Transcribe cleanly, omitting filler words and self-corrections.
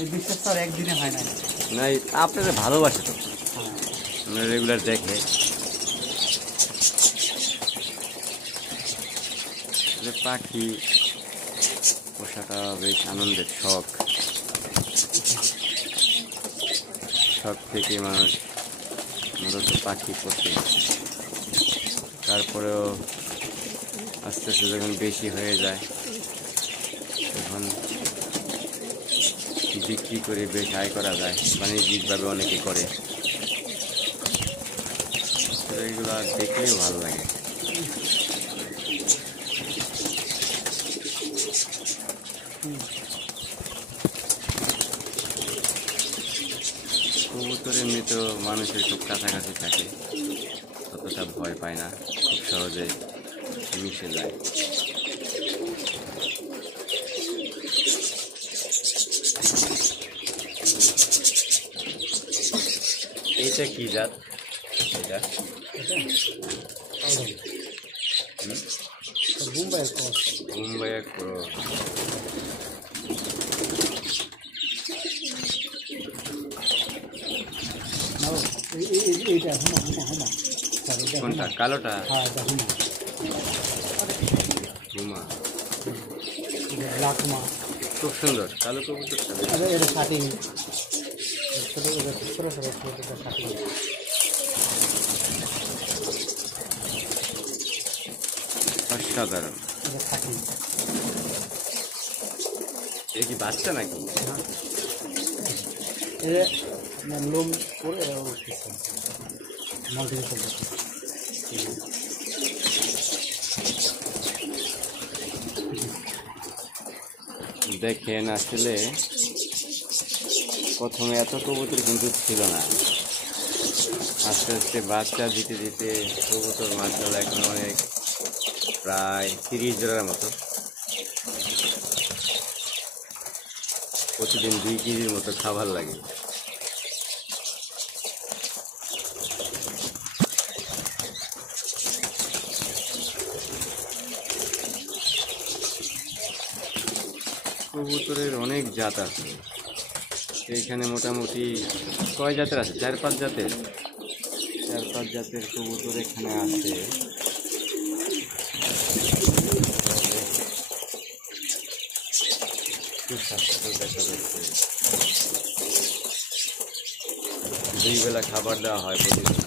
এই বিশ্বাস তো আর একদিনে হয় না। না আপনাদের ভালোবাসে তো, রেগুলার দেখে। পাখি পোষাটা বেশ আনন্দের শখ থেকে মানুষ মূলত পাখি পোষে। তারপরেও আস্তে আস্তে যখন বেশি হয়ে যায় তখন বিক্রি করে বেশ আয় করা যায়, বাণিজ্যিকভাবে অনেকে করে। এগুলো দেখলেও ভালো লাগে। কবুতর এমনি তো মানুষের খুব কাছাকাছি থাকে, অতটা ভয় পায় না, খুব সহজে মিশে যায়। এইটা কি জাত? এটা মুম্বাই ক্রস। কোনটা? কালোটা? হুমা, খুব সুন্দর কালো কবুতরটা। অসাধারণ। এ কি বাচ্চা নাকি? লোম করে দেখেন, আসলে প্রথমে এত কবুতর কিন্তু ছিল না, আস্তে আস্তে বাচ্চা দিতে দিতে কবুতর মাশাআল্লাহ এখন অনেক, প্রায় 30 জোড়ার মতো। প্রতিদিন 2 কেজির মতো খাবার লাগে। কবুতরের অনেক জাত আছে এইখানে, মোটামুটি কয় জাতের আছে? 4-5 জাতের, 4-5 জাতের কবুতর এখানে আছে। সুস্বাস্থ্য দেখা যাচ্ছে। 2 বেলা খাবার দেওয়া হয় প্রতিদিন।